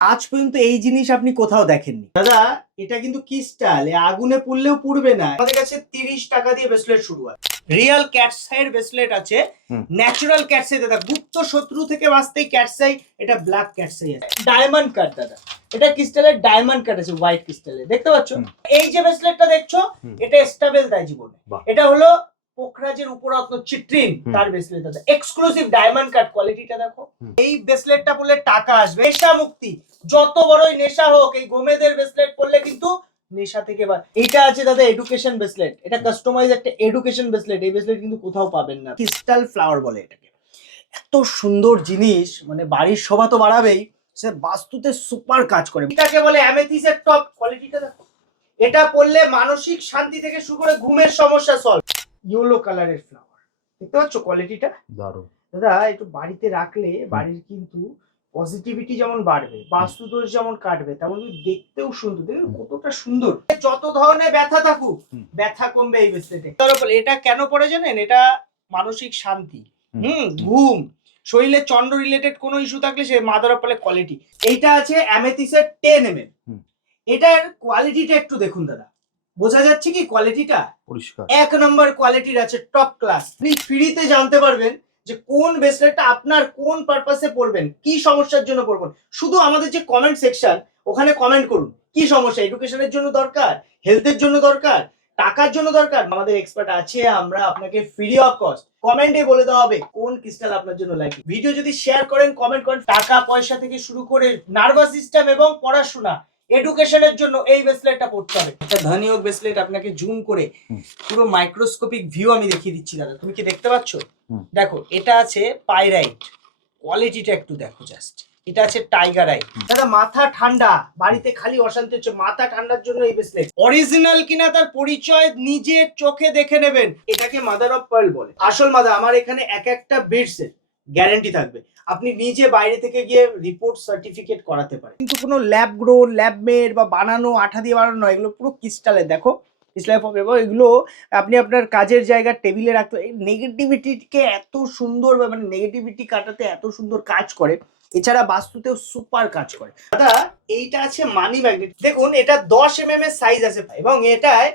আজ পর্যন্ত এই জিনিস আপনি কোথাও দেখেননি দাদা। এটা কিন্তু ক্রিস্টাল, আগুনে পুড়লেও পুড়বে না। আমাদের কাছে 30 টাকা দিয়ে ব্রেসলেট শুরু হয়। রিয়েল ক্যাটসাই এর ব্রেসলেট আছে, ন্যাচারাল ক্যাটসাই দাদা। গুপ্ত শত্রু থেকে বাঁচতেই ক্যাটসাই, এটা ব্ল্যাক ক্যাটসাই আছে। ডায়মন্ড কাট দাদা, এটা ক্রিস্টালের ডায়মন্ড কাট আছে, হোয়াইট ক্রিস্টালের। দেখতে পাচ্ছ এই যে ব্রেসলেটটা দেখছো, এটা স্টেবল দেয় জীবনে। এটা হলো পোখরাজের উপরত্ন চিট্রিন তার ব্রেসলেট দাদা, এক্সক্লুসিভ ডায়মন্ড কাট। কোয়ালিটিটা দেখো। এই ব্রেসলেটটা পরলে টাকা আসবে, নেশা মুক্তি। যত বড়ই নেশা হোক, এই গোমেদের ব্রেসলেট পরলে কিন্তু নেশা থেকে এটা আছে দাদা এডুকেশন ব্রেসলেট। এটা কাস্টমাইজ একটা এডুকেশন ব্রেসলেট। এই ব্রেসলেট কিন্তু কোথাও পাবেন না। ক্রিস্টাল ফ্লাওয়ার বলে এটাকে। এত সুন্দর জিনিস, মানে বাড়ির শোভা তো বাড়াবেই, সে বাস্তুতে সুপার কাজ করে। এটাকে বলে অ্যামেথিসের টপ। কোয়ালিটিটা দেখো। এটা পরলে মানসিক শান্তি থেকে শুরু করে ঘুমের সমস্যা সলভ। ইয়েলো কালারের ফ্লাওয়ার, দেখতে পাচ্ছ কোয়ালিটিটা দারুণ দাদা। একটু বাড়িতে রাখলে বাড়ির কিন্তু পজিটিভিটি যেমন বাড়বে, বাস্তুদোষ যেমন কাটবে, তেমন দেখতেও সুন্দর। দেখুন কতটা সুন্দর। যত ধরনের ব্যথা থাকুক, ব্যথা কমবে এই ব্রেসলেটে। এটা কেন পরে জানেন? এটা মানসিক শান্তি, ঘুম, শরীরে চন্দ্র রিলেটেড কোনো ইস্যু থাকলে সে মাদার অফ কোয়ালিটি। এইটা আছে অ্যামেথিসের 10 mm। এটার কোয়ালিটিটা একটু দেখুন দাদা, বোঝা যাচ্ছে কি কোয়ালিটিটা? পরিষ্কার 1 নম্বর কোয়ালিটির আছে, টপ ক্লাস। আপনি ফ্রিতে জানতে পারবেন যে কোন ব্রেসলেটটা আপনার কোন পারপাসে পরবেন, কি সমস্যার জন্য পরবেন। শুধু আমাদের যে কমেন্ট সেকশন, ওখানে কমেন্ট করুন কি সমস্যা, এডুকেশনের জন্য দরকার, হেলথের জন্য দরকার, টাকার জন্য দরকার। আমাদের এক্সপার্ট আছে, আমরা আপনাকে ফ্রি অফ কস্ট কমেন্টে বলে দেওয়া হবে কোন ক্রিস্টাল আপনার জন্য লাগে। ভিডিও যদি শেয়ার করেন, কমেন্ট করেন, টাকা পয়সা থেকে শুরু করে নার্ভাস সিস্টেম এবং পড়াশোনা, এডুকেশনের জন্য এই ব্রেসলেটটা পড়তে হবে। একটা ধানিয়ক ব্রেসলেট আপনাকে জুম করে পুরো মাইক্রোস্কোপিক ভিউ আমি দেখিয়ে দিচ্ছি দাদা। তুমি কি দেখতে পাচ্ছ? দেখো, এটা আছে পাইরাইট। কোয়ালিটিটা একটু দেখো জাস্ট। এটা আছে টাইগারাইট দাদা। মাথা ঠান্ডা, বাড়িতে খালি অশান্তি হচ্ছে, মাথা ঠান্ডার জন্য এই ব্রেসলেট। অরিজিনাল কিনা তার পরিচয় নিজের চোখে দেখে নেবেন। এটাকে মাদার অফ পার্ল বলে। আসল মাদার। আমার এখানে এক একটা বিটসের গ্যারান্টি থাকবে। আপনি নিজে বাইরে থেকে গিয়ে রিপোর্ট সার্টিফিকেট করাতে পারেন, কিন্তু কোনো ল্যাব গ্রোন, ল্যাব মেড বা বানানো আঠা দিয়ে বানানো নয়। এগুলো পুরো ক্রিস্টালের। দেখো ক্রিস্টাল ফর্ম। এবং এগুলো আপনি আপনার কাজের জায়গার টেবিলে রাখতে, এই নেগেটিভিটিকে এত সুন্দর, মানে নেগেটিভিটি কাটাতে এত সুন্দর কাজ করে। এছাড়া বাস্তুতেও সুপার কাজ করে দাদা। এইটা আছে মানি ম্যাগনেট। দেখুন এটা 10 mm এর সাইজ আছে এবং এটায়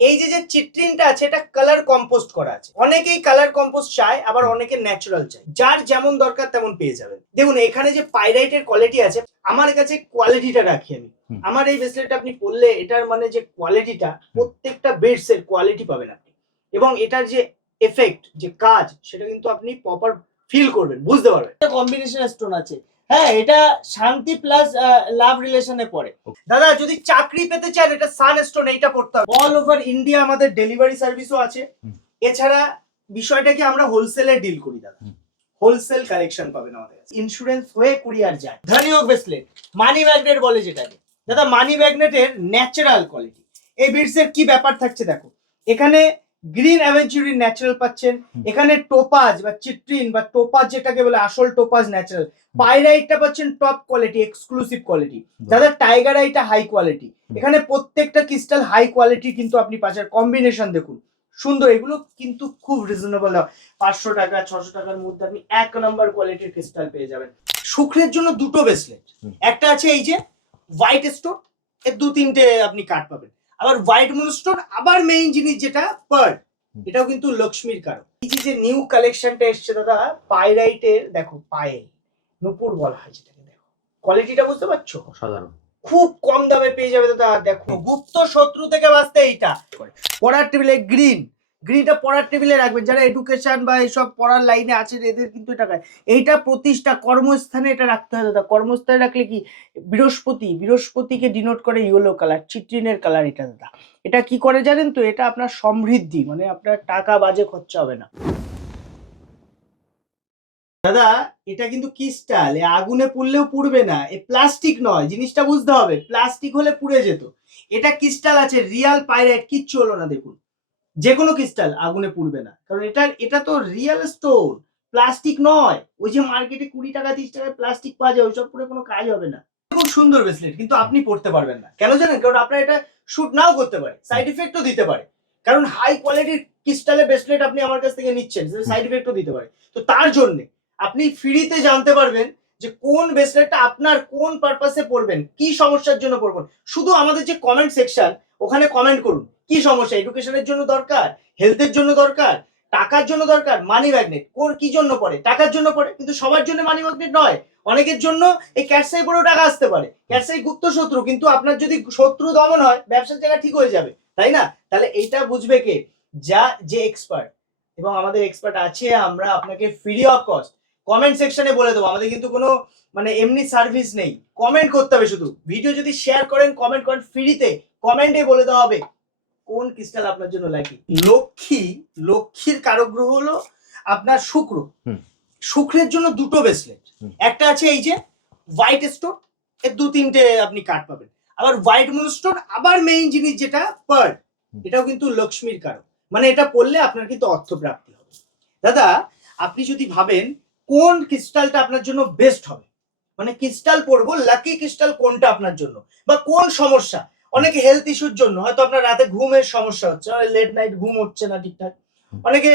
এই যে চিট্রিনটা আছে, এটা কালার কম্পোস্ট করা আছে। অনেকেই কালার কম্পোস্ট চায়, আবার অনেকে ন্যাচারাল চায়। যার যেমন দরকার তেমন পেয়ে যাবেন। দেখুন এখানে যে পাইরাইটের কোয়ালিটি আছে, আমার কাছে কোয়ালিটিটা রাখি আমি। আমার এই ব্রেসলেটটা আপনি পরলে এটার মানে যে কোয়ালিটিটা, প্রত্যেকটা বেডস এর কোয়ালিটি পাবেন আপনি। এবং এটার যে এফেক্ট, যে কাজ, সেটা কিন্তু আপনি প্রপার ফিল করবেন, বুঝতে পারবেন। কম্বিনেশন স্টোন আছে। হ্যাঁ, এটা শান্তি প্লাস লাভ রিলেশনে পড়ে দাদা। যদি চাকরি পেতে চান, এটা সানস্টোন, এইটা পড়তে হবে। অল ওভার ইন্ডিয়া আমাদের ডেলিভারি সার্ভিসও আছে। এছাড়া বিষয়টা কি, আমরা হোলসেলে ডিল করি দাদা। হোলসেল কালেকশন পাবেন আমাদের কাছে। ইন্স্যুরেন্স হয়ে কুরিয়ার যায়। ধানিয়ক ব্রেসলেট, মানি ম্যাগনেট বলে যেটাকে দাদা। মানি ম্যাগনেটের ন্যাচারাল কোয়ালিটি। এই বিটসের কি ব্যাপার থাকছে দেখো। এখানে গ্রিন অ্যাভেঞ্চুরি ন্যাচারাল পাচ্ছেন, এখানে টোপাজ বা চিট্রিন বা টোপাজ যেটাকে বলে, আসল টোপাজ ন্যাচারাল। পাইরাইটটা পাচ্ছেন টপ কোয়ালিটি, এক্সক্লুসিভ কোয়ালিটি দাদা। টাইগারাইটটা হাই কোয়ালিটি। এখানে প্রত্যেকটা ক্রিস্টাল হাই কোয়ালিটি কিন্তু আপনি পাচ্ছেন। কম্বিনেশন দেখুন সুন্দর। এগুলো কিন্তু খুব রিজনেবল দাম। 500 টাকা 600 টাকার মধ্যে আপনি 1 নম্বর কোয়ালিটির ক্রিস্টাল পেয়ে যাবেন। শুক্রের জন্য দুটো ব্রেসলেট। একটা আছে এই যে হোয়াইট স্টোন, এর 2-3টে আপনি কাট পাবেন। আবার হোয়াইট মুনস্টোন, আবার মেইন জিনিস যেটা পার্ল, এটাও কিন্তু লক্ষ্মীর কারণ। এই যে নিউ কালেকশনটা এসছে দাদা, পাইরাইটের দেখো, পায়েল নুপুর বলা হয় যেটাকে। দেখো কোয়ালিটিটা, বুঝতে পারছো? সাধারণ, খুব কম দামে পেয়ে যাবে দাদা। দেখো গুপ্ত শত্রু থেকে বাঁচতে এইটা পড়ার টেবিলে গ্রিন। গ্রিনটা পড়ার টেবিলে রাখবেন। যারা এডুকেশন বা এইসব পড়ার লাইনে আছে, এদের কিন্তু এটা এইটা প্রতিষ্ঠা, কর্মস্থানে এটা রাখতে হয় দাদা। কর্মস্থানে রাখলে কি, বৃহস্পতিকে ডিনোট করে ইয়েলো কালার, চিট্রিনের কালার এটা দাদা। এটা কি করে জানেন তো? এটা আপনার সমৃদ্ধি, মানে আপনার টাকা বাজে খরচা হবে না দাদা। এটা কিন্তু ক্রিস্টাল, আগুনে পুড়লেও পুড়বে না। এ প্লাস্টিক নয়, জিনিসটা বুঝতে হবে। প্লাস্টিক হলে পুড়ে যেত। এটা ক্রিস্টাল আছে, রিয়াল পাইরাইট, কিচ্ছু হলো না। দেখুন যে কোনো ক্রিস্টাল আগুনে পুড়বে না, কারণ এটা তো রিয়েল স্টোন, প্লাস্টিক নয়। ওই যে মার্কেটে 20 টাকা 30 টাকায় প্লাস্টিক পাওয়া যায়, ওইসব পরে কোনো কাজ হবে না। খুব সুন্দর ব্রেসলেট, কিন্তু আপনি পড়তে পারবেন না। কেন জানেন? কারণ আপনার এটা শুট নাও করতে পারে, সাইড ইফেক্টও দিতে পারে। কারণ হাই কোয়ালিটির ক্রিস্টালের ব্রেসলেট আপনি আমার কাছ থেকে নিচ্ছেন, সাইড ইফেক্টও দিতে পারে। তো তার জন্য আপনি ফ্রিতে জানতে পারবেন যে কোন ব্রেসলেটটা আপনার কোন পারপাসে পড়বেন, কি সমস্যার জন্য পড়বেন। শুধু আমাদের যে কমেন্ট সেকশন, ওখানে কমেন্ট করুন কি সমস্যা, এডুকেশনের জন্য দরকার, হেলথের জন্য দরকার, টাকার জন্য দরকার। মানি ম্যাগনেট কোন কি জন্য পড়ে? টাকার জন্য পড়ে, কিন্তু সবার জন্য মানি ম্যাগনেট নয়। অনেকের জন্য এই ক্যাটসাই পরেও টাকা আসতে পারে। ক্যাটসাই গুপ্ত শত্রু, কিন্তু আপনার যদি শত্রু দমন হয়, ব্যবসার জায়গা ঠিক হয়ে যাবে, তাই না? তাহলে এইটা বুঝবে কে? যে এক্সপার্ট, এবং আমাদের এক্সপার্ট আছে, আমরা আপনাকে ফ্রি অফ কস্ট কমেন্ট সেকশনে বলে দেবো। আমাদের কিন্তু কোনো মানে এমনি সার্ভিস নেই, কমেন্ট করতে হবে শুধু। ভিডিও যদি শেয়ার করেন, কমেন্ট করেন, ফ্রিতে কমেন্টে বলে দেওয়া হবে কোন ক্রিস্টাল আপনার জন্য লাগে। লক্ষ্মীর কারক গ্রহ হলো আপনার শুক্র। শুক্রের জন্য দুটো ব্রেসলেট, একটা আছে এই যে হোয়াইট স্টোন, এর 2-3টে আপনি কাট পাবেন। আবার হোয়াইট মুনস্টোন, আবার মেইন জিনিস যেটা পার্ল, এটাও কিন্তু লক্ষ্মীর কারক। মানে এটা পড়লে আপনার কিন্তু অর্থ প্রাপ্তি হবে। দাদা আপনি যদি ভাবেন কোন ক্রিস্টালটা আপনার জন্য বেস্ট হবে, মানে ক্রিস্টাল পড়বো, লাকি ক্রিস্টাল কোনটা আপনার জন্য, বা কোন সমস্যা, অনেকে হেলথ ইস্যুর জন্য হয়তো আপনার রাতে ঘুমের সমস্যা হচ্ছে, লেট নাইট ঘুম হচ্ছে না ঠিকঠাক, অনেকে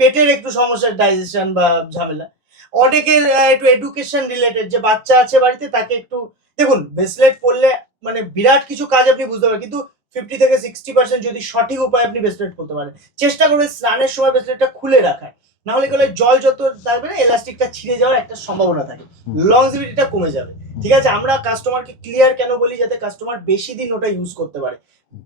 পেটের একটু সমস্যা, ডাইজেশন বা ঝামেলা, অনেকের একটু এডুকেশন রিলেটেড, যে বাচ্চা আছে বাড়িতে তাকে একটু, দেখুন ব্রেসলেট পরলে মানে বিরাট কিছু কাজ আপনি বুঝতে পারেন, কিন্তু 50-60% যদি সঠিক উপায়ে আপনি ব্রেসলেট পরতে পারেন। চেষ্টা করবেন স্নানের সময় ব্রেসলেটটা খুলে রাখার, না হলে গেলে জল যত থাকবে না, এলাস্টিকটা ছিঁড়ে যাওয়ার একটা সম্ভাবনা থাকে, লংজিভিটিটা কমে যাবে। ঠিক আছে, আমরা কাস্টমারকে ক্লিয়ার কেন বলি, যাতে কাস্টমার বেশি দিন ওটা ইউজ করতে পারে,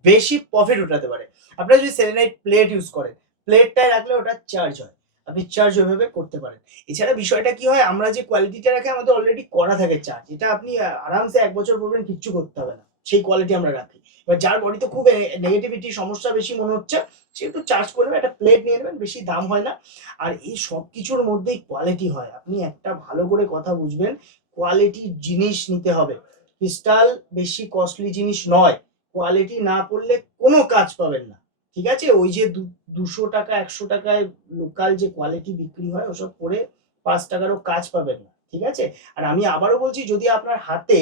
বেশি প্রফিট উঠাতে পারে। আপনারা যদি সেলেনাইট প্লেট ইউজ করেন, প্লেটটায় রাখলে ওটা চার্জ হয়, আপনি চার্জ ওইভাবে করতে পারেন। এছাড়া বিষয়টা কি হয়, আমরা যে কোয়ালিটিটা রাখি আমাদের অলরেডি করা থাকে চার্জ, এটা আপনি আরামসে 1 বছর পরবেন, কিচ্ছু করতে হবে না, সেই কোয়ালিটি আমরা রাখি। এবার যার বডিতে খুব নেগেটিভিটি সমস্যা বেশি মনে হচ্ছে, সে একটু চার্জ করবে, একটা প্লেট নিয়ে নেবেন, বেশি দাম হয় না। আর এই সব কিছুর মধ্যেই কোয়ালিটি হয়। আপনি একটা ভালো করে কথা বুঝবেন, কোয়ালিটি জিনিস নিতে হবে। ক্রিস্টাল বেশি কস্টলি জিনিস নয়, কোয়ালিটি না পড়লে কোনো কাজ পাবেন না। ঠিক আছে, ওই যে 200 টাকা 100 টাকায় লোকাল যে কোয়ালিটি বিক্রি হয়, ওসব পরে 5 টাকারও কাজ পাবেন না। ঠিক আছে, আর আমি আবারও বলছি, যদি আপনার হাতে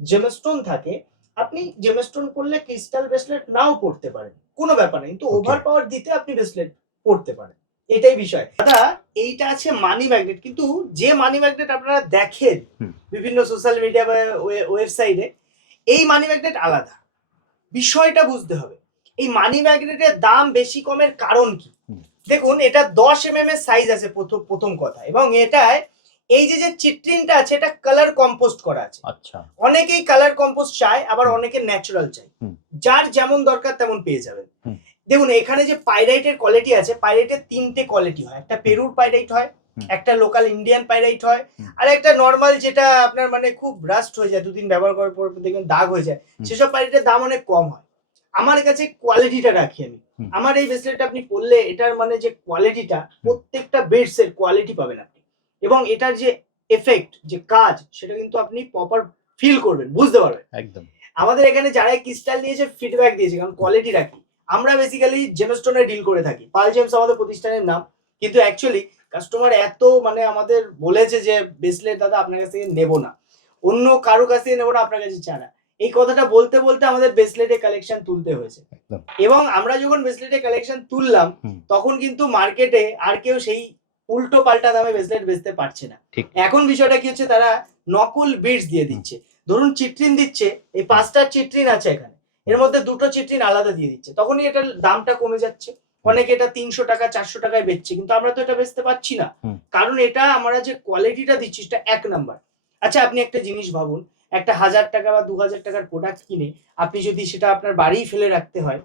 জেমস্টোন থাকে, আপনি জেমস্টোন করলে ক্রিস্টাল ব্রেসলেট নাও পড়তে পারেন, কোনো ব্যাপার নেই, কিন্তু ওভার পাওয়ার দিতে আপনি ব্রেসলেট পড়তে পারেন, এটাই বিষয়। দাদা এইটা আছে মানি ম্যাগনেট, কিন্তু যে মানি ম্যাগনেট আপনারা দেখেন বিভিন্ন সোশ্যাল মিডিয়া বা ওয়েবসাইটে, এই মানি ম্যাগনেট আলাদা। বিষয়টা বুঝতে হবে, এই মানি ম্যাগনেটের দাম বেশি কমের কারণ কি? দেখুন, এটা 10 mm এর সাইজ আছে প্রথম কথা, এবং এটায় এই যে চিট্রিনটা আছে, এটা কালার কম্পোস্ট করা আছে। আচ্ছা, অনেকেই কালার কম্পোস্ট চায়, আবার অনেকে ন্যাচারাল চায়, যার যেমন দরকার তেমন পেয়ে যাবেন। দেখুন, এখানে যে পাইরাইটের কোয়ালিটি আছে, পাইরাইটের 3টে কোয়ালিটি হয়, একটা পেরুর পাইরাইট হয়, একটা লোকাল ইন্ডিয়ান পাইরাইট হয়, আর একটা নর্মাল যেটা আপনার মানে খুব রাস্ট হয়ে যায়, 2-3 ব্যবহার করার পর দেখবেন দাগ হয়ে যায়, সেসব পাইরাইটের দাম অনেক কম হয়। আমার কাছে কোয়ালিটিটা রাখি আমি। আমার এই ব্রেসলেটটা আপনি পরলে এটার মানে যে কোয়ালিটিটা, প্রত্যেকটা বিটস এর কোয়ালিটি পাবেন আপনি, এবং এটার যে এফেক্ট, যে কাজ, সেটা কিন্তু আপনি প্রপার ফিল করবেন, বুঝতে পারবেন একদম। আমাদের এখানে যারা ক্রিস্টাল নিয়েছে ফিডব্যাক দিয়েছে, কারণ কোয়ালিটি রাখি। আমরা বেসিক্যালি জেমস্টোনে ডিল করে থাকি, পার্ল জেমস আমাদের প্রতিষ্ঠানের নাম, কিন্তু অ্যাকচুয়ালি কাস্টমার এত মানে আমাদের বলেছে যে ব্রেসলেট দাদা আপনার কাছ থেকে নেবো না, অন্য কারো কাছ থেকে নেবো না, আপনার কাছে ছাড়া। এই কথাটা বলতে বলতে আমাদের ব্রেসলেটের কালেকশন তুলতে হয়েছে, এবং আমরা যখন ব্রেসলেটের কালেকশন তুললাম, তখন কিন্তু মার্কেটে আর কেউ সেই উল্টো পাল্টা দামে ব্রেসলেট বেচতে পারছে না। এখন বিষয়টা কি হচ্ছে, তারা নকল বিটস দিয়ে দিচ্ছে। ধরুন চিট্রিন দিচ্ছে, এই 5টা চিট্রিন আছে এখানে, এর মধ্যে 2টো চিট্রিন আলাদা দিয়ে দিচ্ছে, তখনই এটার দামটা কমে যাচ্ছে। অনেকে এটা 300 টাকা 400 টাকায় বেচছে, কিন্তু আমরা তো এটা বেচতে পারছি না, কারণ এটা আমরা যে কোয়ালিটিটা দিচ্ছি সেটা 1 নাম্বার। আচ্ছা, আপনি একটা জিনিস ভাবুন, একটা 1000 টাকা বা 2000 টাকার প্রোডাক্ট কিনে আপনি যদি সেটা আপনার বাড়িই ফেলে রাখতে হয়,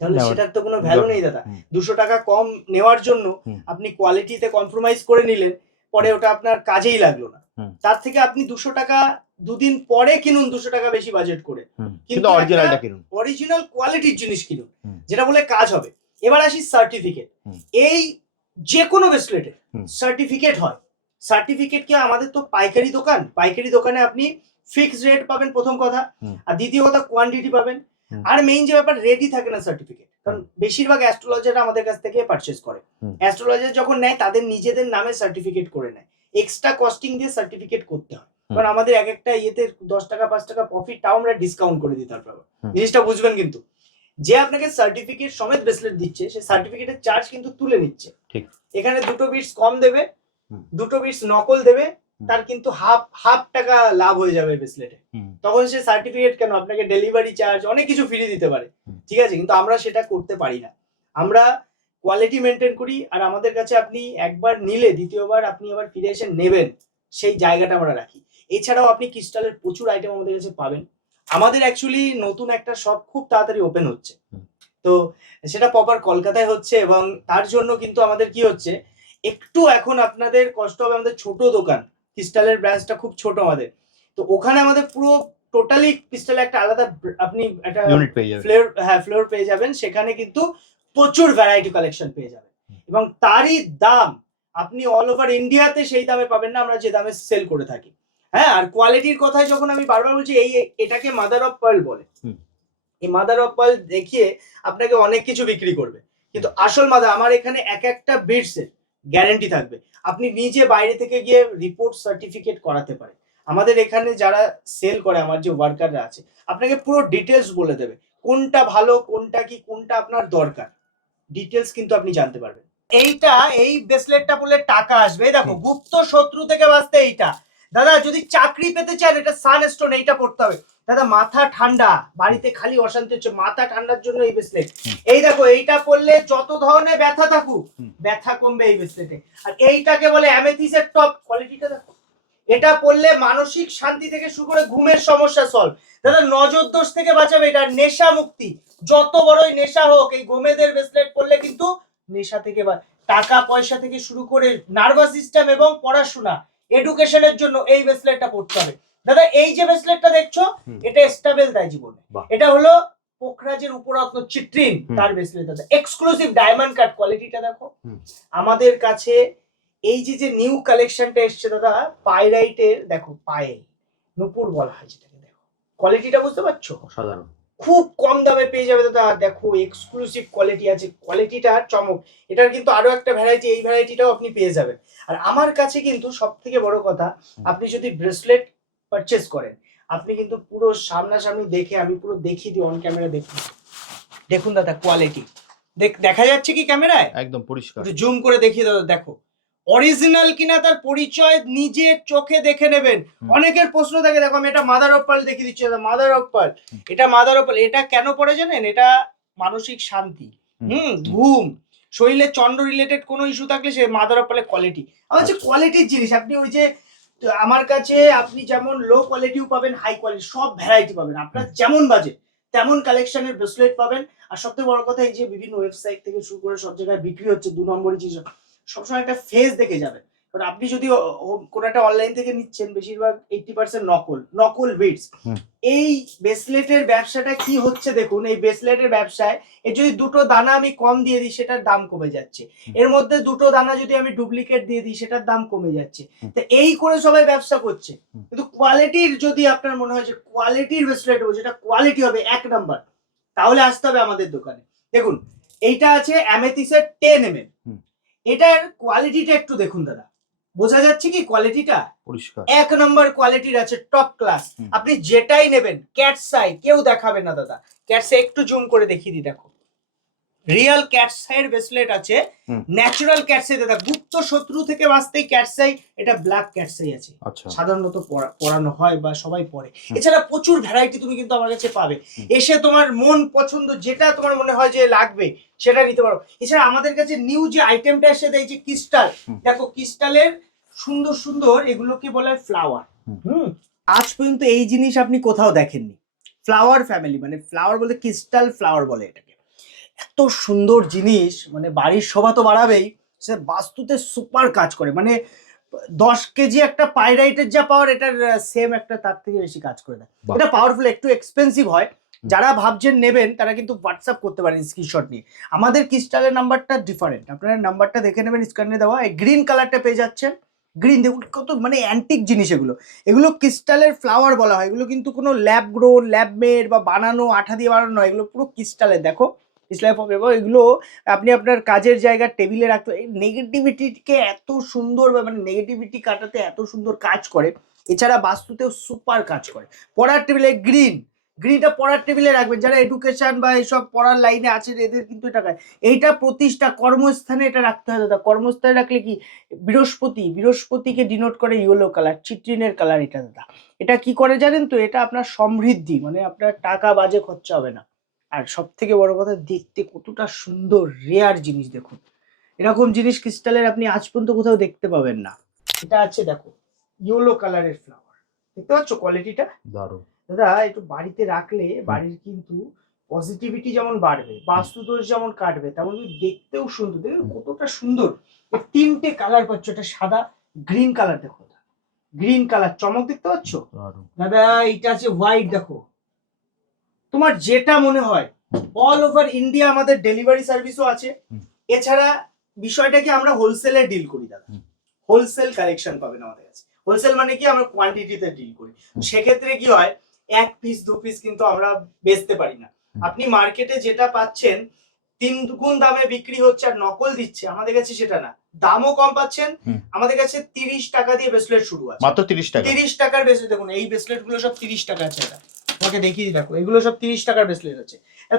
তাহলে সেটার তো কোনো ভ্যালু নেই দাদা। 200 টাকা কম নেওয়ার জন্য আপনি কোয়ালিটিতে কম্প্রোমাইজ করে নিলেন, পরে ওটা আপনার কাজেই লাগলো না। তার থেকে আপনি 200 টাকা 2 দিন পরে কিনুন, 200 টাকা বেশি বাজেট করে, কিন্তু অরিজিনালটা কিনুন, অরিজিনাল কোয়ালিটির জিনিস কিনুন, যেটা বলে কাজ হবে। এবার আসি সার্টিফিকেট। এই যে কোনো ব্রেসলেটের সার্টিফিকেট হয়। সার্টিফিকেট কি, আমাদের তো পাইকারি দোকান, পাইকারি দোকানে আপনি ফিক্সড রেট পাবেন প্রথম কথা, আর দ্বিতীয় কথা কোয়ান্টিটি পাবেন, আর মেইন যে ব্যাপার, রেডি থাকে না সার্টিফিকেট, কারণ বেশিরভাগ অ্যাস্ট্রোলজাররা আমাদের কাছ থেকে পারচেজ করে। অ্যাস্ট্রোলজার যখন নেয়, তাদের নিজেদের নামে সার্টিফিকেট করে নেয়, এক্সট্রা কস্টিং দিয়ে সার্টিফিকেট করতে হয়, কারণ আমাদের এক একটা ইয়েতে 10 টাকা 5 টাকা প্রফিট, তাও আমরা ডিসকাউন্ট করে দিই। তারপর জিনিসটা বুঝবেন, কিন্তু যে আপনাকে সার্টিফিকেট সমেত ব্রেসলেট দিচ্ছে, সেই সার্টিফিকেটের চার্জ কিন্তু তুলে নিচ্ছে। ঠিক, এখানে 2টো বিটস কম দেবে, 2টো বিটস নকল দেবে, তার কিন্তু হাফ হাফ টাকা লাভ হয়ে যাবে ব্রেসলেটে। তখন সে সার্টিফিকেট কেন, আপনাকে ডেলিভারি চার্জ অনেক কিছু ফ্রি দিতে পারে, ঠিক আছে? কিন্তু আমরা সেটা করতে পারি না। আমরা কোয়ালিটি মেনটেন করি, আর আমাদের কাছে আপনি একবার নিলে দ্বিতীয়বার আপনি আবার ফিরে এসে নেবেন, সেই জায়গাটা আমরা রাখি। এছাড়াও আপনি ক্রিস্টালের প্রচুর আইটেম আমাদের কাছে পাবেন। আমাদের অ্যাকচুয়ালি নতুন একটা শপ খুব তাড়াতাড়ি ওপেন হচ্ছে, তো সেটা প্রপার কলকাতায় হচ্ছে, এবং তার জন্য কিন্তু আমাদের কি হচ্ছে, একটু এখন আপনাদের কষ্ট হবে। আমাদের ছোট দোকান, ক্রিস্টালের ব্রাঞ্চটা খুব ছোট আমাদের, তো ওখানে আমাদের পুরো টোটালি ক্রিস্টালের একটা আলাদা আপনি একটা ইউনিট পেয়ে যাবেন। ফ্লোর পেয়ে যাবেন। সেখানে কিন্তু প্রচুর ভ্যারাইটি কালেকশন পেয়ে যাবেন, এবং তারই দাম আপনি অল ওভার ইন্ডিয়াতে সেই দামে পাবেন না আমরা যে দামে সেল করে থাকি। হ্যাঁ, আর কোয়ালিটির কথাই যখন আমি বারবার বলছি, এটাকে মাদার অফ পার্ল বলে। এই মাদার অফ পার্ল দেখিয়ে আপনাকে অনেক কিছু বিক্রি করবে, কিন্তু আসল মাদার আমার এখানে এক একটা বিটসের গ্যারান্টি থাকবে। আপনি নিজে বাইরে থেকে গিয়ে রিপোর্ট সার্টিফিকেট করাতে পারেন। আমাদের এখানে যারা সেল করে, আমার যে ওয়ার্কাররা আছে, আপনাকে পুরো ডিটেলস বলে দেবে কোনটা ভালো, কোনটা কি, কোনটা আপনার দরকার, ডিটেলস কিন্তু আপনি জানতে পারবেন। এই ব্রেসলেটটা পরলে টাকা আসবে। দেখো, গুপ্ত শত্রু থেকে বাঁচতে এইটা। দাদা যদি চাকরি পেতে চান, এটা সানস্টোন, এইটা পড়তে হবে। দাদা মাথা ঠান্ডা, বাড়িতে খালি অশান্তি হচ্ছে, মাথা ঠান্ডার জন্য এই ব্রেসলেট। এই দেখো, এইটা পরলে যত ধরনের ব্যথা থাকুক, ব্যথা কমবে এই ব্রেসলেটে। আর এইটাকে বলে অ্যামেথিসের টপ, কোয়ালিটিটা দেখো। এটা পড়লে মানসিক শান্তি থেকে শুরু করে ঘুমের সমস্যা সলভ। দাদা নজর দোষ থেকে বাঁচাবে, এটা নেশা মুক্তি। যত বড়ই নেশা হোক, এই গোমেদের ব্রেসলেট পরলে কিন্তু নেশা থেকে টাকা পয়সা থেকে শুরু করে নার্ভাস সিস্টেম এবং পড়াশোনা এডুকেশনের জন্য এই ব্রেসলেটটা পড়তে হবে। দাদা এই যে ব্রেসলেটটা দেখছো, এটা স্টেবল দেয় জীবনে। এটা হলো পোখরাজের উপরত্ন চিট্রিন, তার ব্রেসলেট। দাদা এক্সক্লুসিভ ডায়মন্ড কাট, কোয়ালিটিটা দেখো। আমাদের কাছে এই যে নিউ কালেকশনটা এসছে দাদা, পাইরাইটের দেখো, পায়েল নুপুর বলা হয় যেটাকে, দেখো কোয়ালিটিটা বুঝতে পারছো? সাধারণ খুব কম দামে পেয়ে যাবে দাদা। দেখো এক্সক্লুসিভ কোয়ালিটি আছে, কোয়ালিটিটা চমক। এটার কিন্তু আরো একটা ভ্যারাইটি, এই ভ্যারাইটিটাও আপনি পেয়ে যাবেন। আর আমার কাছে কিন্তু সব থেকে বড় কথা, আপনি যদি ব্রেসলেট পারচেস করেন, আপনি কিন্তু পুরো সামনাসামনি দেখে, আমি পুরো দেখিয়ে দিই অন ক্যামেরা। দেখুন দাদা কোয়ালিটি, দেখা যাচ্ছে কি ক্যামেরায়? একদম পরিষ্কার, জুম করে দেখিয়ে দাদা, দেখো অরিজিনাল কিনা তার পরিচয় নিজের চোখে দেখে নেবেন। অনেকের প্রশ্ন থাকে, দেখো আমি এটা মাদার অফ পার্ল দেখিয়ে দিচ্ছি, মাদার অফ পার্ল, এটা মাদার অফ পার্ল। এটা কেন পড়ে জানেন? এটা মানসিক শান্তি, ঘুম, শরীরে চন্দ্র রিলেটেড কোনো ইস্যু থাকলে সে মাদার অফ পার্লের কোয়ালিটি। আমার হচ্ছে কোয়ালিটির জিনিস। আপনি ওই যে আমার কাছে আপনি যেমন লো কোয়ালিটিও পাবেন, হাই কোয়ালিটি, সব ভ্যারাইটি পাবেন। আপনার যেমন বাজেট তেমন কালেকশনের ব্রেসলেট পাবেন। আর সবথেকে বড় কথা, এই যে বিভিন্ন ওয়েবসাইট থেকে শুরু করে সব জায়গায় বিক্রি হচ্ছে 2 নম্বরই জিনিস, সবসময় একটা ফেস দেখে যাবেন। কারণ আপনি যদি কোনো একটা অনলাইন থেকে নিচ্ছেন, বেশিরভাগ 80% নকল বিটস। এই ব্রেসলেটের ব্যবসাটা কি হচ্ছে দেখুন, এই ব্রেসলেটের ব্যবসায় এর যদি দুটো দানা আমি কম দিয়ে দিই, সেটার দাম কমে যাচ্ছে। এর মধ্যে দুটো দানা যদি আমি ডুপ্লিকেট দিয়ে দিই, সেটার দাম কমে যাচ্ছে। তো এই করে সবাই ব্যবসা করছে, কিন্তু কোয়ালিটির যদি আপনার মনে হয় যে কোয়ালিটির ব্রেসলেট হবে, যেটা কোয়ালিটি হবে 1 নাম্বার, তাহলে আসতে হবে আমাদের দোকানে। দেখুন এইটা আছে অ্যামেথিসের 10mm। এটার কোয়ালিটিটা একটু দেখুন দাদা, বোঝা যাচ্ছে কি কোয়ালিটিটা? পরিষ্কার 1 নম্বর কোয়ালিটির আছে, টপ ক্লাস। আপনি যেটাই নেবেন, ক্যাটস আই কেউ দেখাবে না দাদা। ক্যাটস আই একটু জুম করে দেখিয়ে দিই, দেখো রিয়েল ক্যাটস আইয়ের ব্রেসলেট আছে, ন্যাচারাল ক্যাটস আই। দাদা গুপ্ত শত্রু থেকে বাঁচতেই ক্যাটস আই, এটা ব্ল্যাক ক্যাটস আই আছে, সাধারণত পরানো হয় বা সবাই পরে। এছাড়া প্রচুর ভ্যারাইটি তুমি কিন্তু আমার কাছে পাবে। এসে তোমার মন পছন্দ যেটা তোমার মনে হয় যে লাগবে, সেটা নিতে পারো। এছাড়া আমাদের কাছে নিউ যে আইটেমটা এসে দেয়, যে ক্রিস্টাল, দেখো ক্রিস্টালের সুন্দর সুন্দর, এগুলোকে বলে ফ্লাওয়ার। আজ পর্যন্ত এই জিনিস আপনি কোথাও দেখেননি। ফ্লাওয়ার ফ্যামিলি, মানে ফ্লাওয়ার বলতে ক্রিস্টাল ফ্লাওয়ার বলে এটাকে। এত সুন্দর জিনিস, মানে বাড়ির শোভা তো বাড়াবেই, সে বাস্তুতে সুপার কাজ করে। মানে 10 কেজি একটা পাইরাইটের যা পাওয়ার, এটার সেম একটা তার থেকে বেশি কাজ করে দেয়। এটা পাওয়ারফুল, একটু এক্সপেন্সিভ হয়। যারা ভাবছেন নেবেন, তারা কিন্তু হোয়াটসঅ্যাপ করতে পারেন স্ক্রিনশট নিয়ে। আমাদের ক্রিস্টালের নাম্বারটা ডিফারেন্ট, আপনারা নাম্বারটা দেখে নেবেন, স্ক্রিনে দেওয়া। এই গ্রিন কালারটা পেয়ে যাচ্ছেন, গ্রিন দেখুন কত মানে অ্যান্টিক জিনিস। এগুলো ক্রিস্টালের ফ্লাওয়ার বলা হয়। এগুলো কিন্তু কোনো ল্যাব গ্রোন, ল্যাব মেড বা বানানো, আঠা দিয়ে বানানো নয়, এগুলো পুরো ক্রিস্টালের। দেখো ইসলাম এবং এগুলো আপনি আপনার কাজের জায়গার টেবিলে রাখতে, এই নেগেটিভিটিকে এত সুন্দর, মানে নেগেটিভিটি কাটাতে এত সুন্দর কাজ করে। এছাড়া বাস্তুতেও সুপার কাজ করে। পড়ার টেবিলে গ্রিন, গ্রিনটা পড়ার টেবিলে রাখবেন, যারা এডুকেশন বা এইসব পড়ার লাইনে আছেন এদের কিন্তু এটা এইটা প্রতিষ্ঠা কর্মস্থানে এটা রাখতে হয় দাদা। কর্মস্থানে রাখলে কি বৃহস্পতিকে ডিনোট করে ইয়েলো কালার, চিট্রিনের কালার এটা দাদা। এটা কি করে জানেন তো, এটা আপনার সমৃদ্ধি, মানে আপনার টাকা বাজে খরচা হবে না। আর সব থেকে বড় কথা, দেখতে কতটা সুন্দর, রেয়ার জিনিস দেখুন। এরকম জিনিস ক্রিস্টালের আপনি আজ পর্যন্ত কোথাও দেখতে পাবেন না। এটা আছে দেখো ইয়েলো কালারের ফ্লাওয়ার, দেখতে পাচ্ছ কোয়ালিটিটা দারুণ দাদা। একটু বাড়িতে রাখলে বাড়ির কিন্তু পজিটিভিটি যেমন বাড়বে, বাস্তুদোষ যেমন কাটবে, তেমন দেখতেও সুন্দর। দেখুন কতটা সুন্দর, তিনটে কালার পাচ্ছ, এটা সাদা, গ্রিন কালার, দেখো গ্রিন কালার চমক দেখতে পাচ্ছ দাদা। এটা আছে হোয়াইট, দেখো তোমার যেটা মনে হয়। অল ওভার ইন্ডিয়া আমাদের ডেলিভারি সার্ভিসও আছে। এছাড়া বিষয়টা কি, আমরা হোলসেলে ডিল করি দাদা, হোলসেল কালেকশন পাবেন আমাদের কাছে। হোলসেল মানে কি, আমরা কোয়ান্টিটিতে ডিল করি। সেক্ষেত্রে কি হয়, 1 পিস 2 পিস কিন্তু আমরা বেচতে পারি না। আপনি মার্কেটে যেটা পাচ্ছেন 3 গুণ দামে বিক্রি হচ্ছে আর নকল দিচ্ছে, আমাদের কাছে সেটা না, দামও কম পাচ্ছেন। আমাদের কাছে 30 টাকা দিয়ে ব্রেসলেট শুরু আছে, মাত্র 30 টাকা। 30 টাকার ব্রেসলেট দেখুন, এই ব্রেসলেট গুলো সব 30 টাকা আছে। এটা তোমাকে দেখিয়ে দেখো, এগুলো সব 30 টাকার ব্রেসলেট আছে।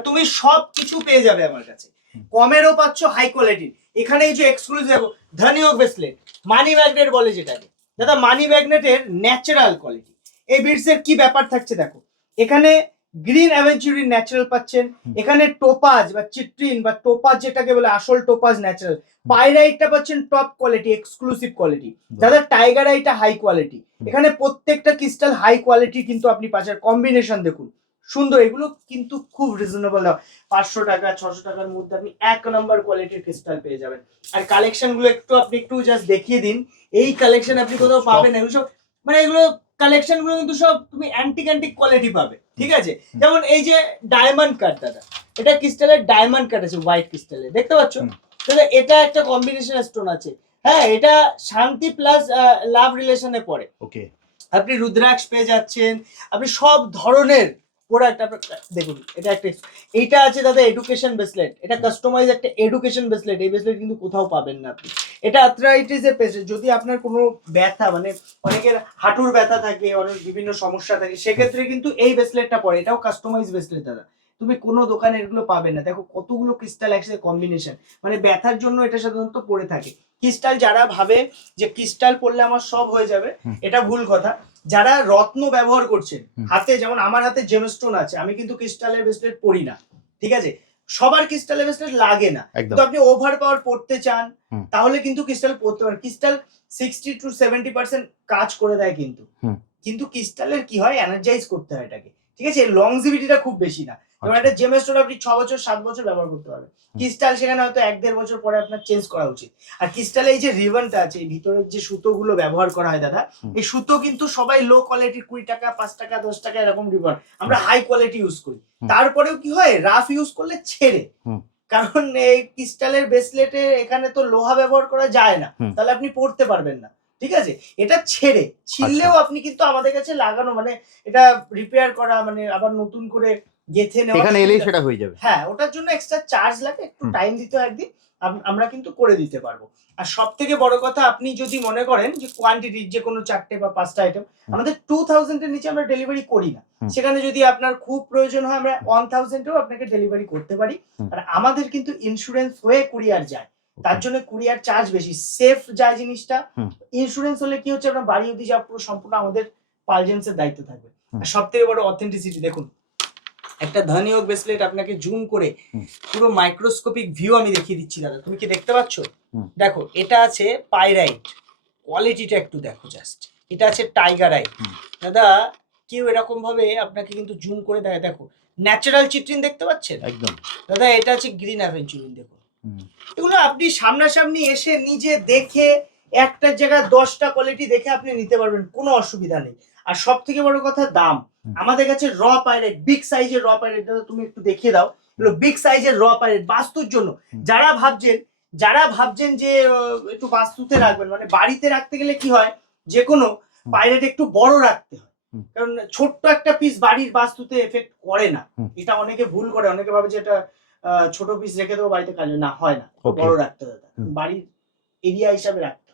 তুমি সব কিছু পেয়ে যাবে আমার কাছে, কমেরও পাচ্ছ, হাই কোয়ালিটির। এখানে এই যে এক্সক্লুসিভ দেখো, ধানিয়োগ ব্রেসলেট, মানি ম্যাগনেট বলে যেটাকে দাদা, মানি ম্যাগনেটের ন্যাচারাল কোয়ালিটি। এই বিটস এর কি ব্যাপার থাকছে দেখো, এখানে গ্রিন অ্যাভেঞ্চুরিন ন্যাচারাল পাচ্ছেন, এখানে টোপাজ বা চিট্রিন বা টোপাজ যেটাকে বলে আসল টোপাজ ন্যাচারাল, পাইরাইটটা পাচ্ছেন টপ কোয়ালিটি, এক্সক্লুসিভ কোয়ালিটি দাদা, টাইগারাইটটা হাই কোয়ালিটি। এখানে প্রত্যেকটা ক্রিস্টাল হাই কোয়ালিটি কিন্তু আপনি পাচ্ছেন। কম্বিনেশন দেখুন সুন্দর, এগুলো কিন্তু খুব রিজনেবল দাম, 500 টাকা 600 টাকার মধ্যে আপনি 1 নম্বর কোয়ালিটির ক্রিস্টাল পেয়ে যাবেন। আর কালেকশন গুলো আপনি একটু জাস্ট দেখিয়ে দিন, এই কালেকশন আপনি কোথাও পাবেন না। এগুলো মানে এগুলো কালেকশন গুলো কিন্তু সব তুমি অ্যান্টিক কোয়ালিটি পাবে, ঠিক আছে। যেমন এই যে ডায়মন্ড কাট দাদা, এটা ক্রিস্টালের ডায়মন্ড কাট আছে, হোয়াইট ক্রিস্টালের, দেখতে পাচ্ছ দাদা। এটা একটা কম্বিনেশন স্টোন আছে, হ্যাঁ, এটা শান্তি প্লাস লাভ রিলেশনে পড়ে। ওকে, আপনি রুদ্রাক্ষ পেয়ে যাচ্ছেন, আপনি সব ধরনের প্রোডাক্ট দেখুন। এটা একটা, এইটা আছে দাদা এডুকেশন ব্রেসলেট, এটা কাস্টমাইজ একটা এডুকেশন ব্রেসলেট। এই ব্রেসলেট কিন্তু কোথাও পাবেন না আপনি। এটা আর্থ্রাইটিসের পেশেন্ট, যদি আপনার কোনো ব্যথা, মানে অনেকের হাঁটুর ব্যথা থাকে, অনেক বিভিন্ন সমস্যা থাকে, সেক্ষেত্রে কিন্তু এই ব্রেসলেটটা পড়ে। এটাও কাস্টমাইজ ব্রেসলেট দাদা, তুমি কোনো দোকানে এগুলো পাবে না। দেখো কতগুলো ক্রিস্টাল একসাথে কম্বিনেশন, মানে ব্যথার জন্য এটা সাধারণত পড়ে থাকে। ক্রিস্টাল যারা ভাবে যে ক্রিস্টাল পড়লে আমার সব হয়ে যাবে, এটা ভুল কথা। যারা রত্ন ব্যবহার করছেন হাতে, যেমন আমার হাতে জেমস্টোন আছে, আমি কিন্তু ক্রিস্টালের ব্রেসলেট পরি না, ঠিক আছে। সবার ক্রিস্টালের ব্রেসলেট লাগে না, তো আপনি ওভার পাওয়ার পড়তে চান তাহলে কিন্তু ক্রিস্টাল পড়তে পারেন। ক্রিস্টাল 60 to 70% কাজ করে দেয়, কিন্তু ক্রিস্টালের কি হয়, এনার্জাইজ করতে হয় এটাকে, ঠিক আছে। লংজিভিটিটা খুব বেশি না। যেমন একটা জেমস্টোন আপনি 6 বছর 7 বছর ব্যবহার করতে পারবেন, ক্রিস্টাল সেখানে হয়তো 1-1.5 বছর পরে আপনার চেঞ্জ করা উচিত। আর ক্রিস্টালে এই যে রিবনটা আছে, এই ভিতরের যে সুতোগুলো ব্যবহার করা হয় দাদা, এই সুতো কিন্তু সবাই লো কোয়ালিটির, 20 টাকা 5 টাকা 10 টাকা এরকম রিবন, আমরা হাই কোয়ালিটি ইউজ করি। তারপরেও কি হয়, রাফ ইউজ করলে ছেড়ে, কারণ এই ক্রিস্টালের ব্রেসলেটে এখানে তো লোহা ব্যবহার করা যায় না, তাহলে আপনি পড়তে পারবেন না, ঠিক আছে। এটা ছেড়ে ছিললেও আপনি কিন্তু আমাদের কাছে লাগানো, মানে এটা রিপেয়ার করা, মানে আবার নতুন করে গেথে নেওয়া, এখানে এলেই সেটা হয়ে যাবে। হ্যাঁ, ওটার জন্য এক্সট্রা চার্জ লাগে, একটু টাইম দিতে হয় একদিন, আমরা কিন্তু করে দিতে পারবো। আর সব থেকে বড় কথা, আপনি যদি মনে করেন যে কোয়ান্টিটি, যে কোনো 4টে বা 5টা আইটেম, আমাদের 2000 এর নিচে আমরা ডেলিভারি করি না। সেখানে যদি আপনার খুব প্রয়োজন হয়, আমরা 1000 এও আপনাকে ডেলিভারি করতে পারি। আর আমাদের কিন্তু ইন্স্যুরেন্স হয়ে কুরিয়ার যায়, তার জন্য কুরিয়ার চার্জ বেশি, সেফ যায় জিনিসটা। ইন্স্যুরেন্স হলে কি হচ্ছে, আপনার বাড়ি অবধি যাওয়া পুরো সম্পূর্ণ আমাদের পালজেন্সের দায়িত্ব থাকবে। আর সব থেকে বড় অথেন্টিসিটি দেখুন, একটা ধানিয়োগ ব্রেসলেট আপনাকে জুম করে পুরো মাইক্রোস্কোপিক ভিউ আমি দেখিয়ে দিচ্ছি দাদা, তুমি কি দেখতে পাচ্ছ? দেখো, এটা আছে পাইরাইট, কোয়ালিটিটা একটু দেখো জাস্ট। এটা আছে টাইগারাইট দাদা, কেউ এরকম ভাবে আপনাকে কিন্তু জুম করে দেয়। দেখো ন্যাচারাল চিট্রিন দেখতে পাচ্ছেন একদম দাদা, এটা আছে গ্রিন অ্যাভেঞ্চুরিন। দেখুন এগুলো আপনি সামনাসামনি এসে নিজে দেখে, একটা জায়গায় 10টা কোয়ালিটি দেখে আপনি নিতে পারবেন, কোনো অসুবিধা নেই। আর সব থেকে বড় কথা, দাম। আমাদের কাছে র পাইরেট, বিগ সাইজের র পাইরেট দাদা, তুমি একটু দেখিয়ে দাও, এগুলো বিগ সাইজের র পাইরেট, বাস্তুর জন্য। যারা ভাবছেন যে একটু বাস্তুতে রাখবেন, মানে বাড়িতে রাখতে গেলে কি হয়, যে কোনো পাইরেট একটু বড় রাখতে হয়, কারণ ছোট্ট একটা পিস বাড়ির বাস্তুতে এফেক্ট করে না। এটা অনেকে ভুল করে, অনেকে ভাবে যে এটা ছোট পিস রেখে দেবো বাড়িতে, কাজ না হয় না, বড় রাখতে হয়, বাড়ির এরিয়া হিসাবে রাখতে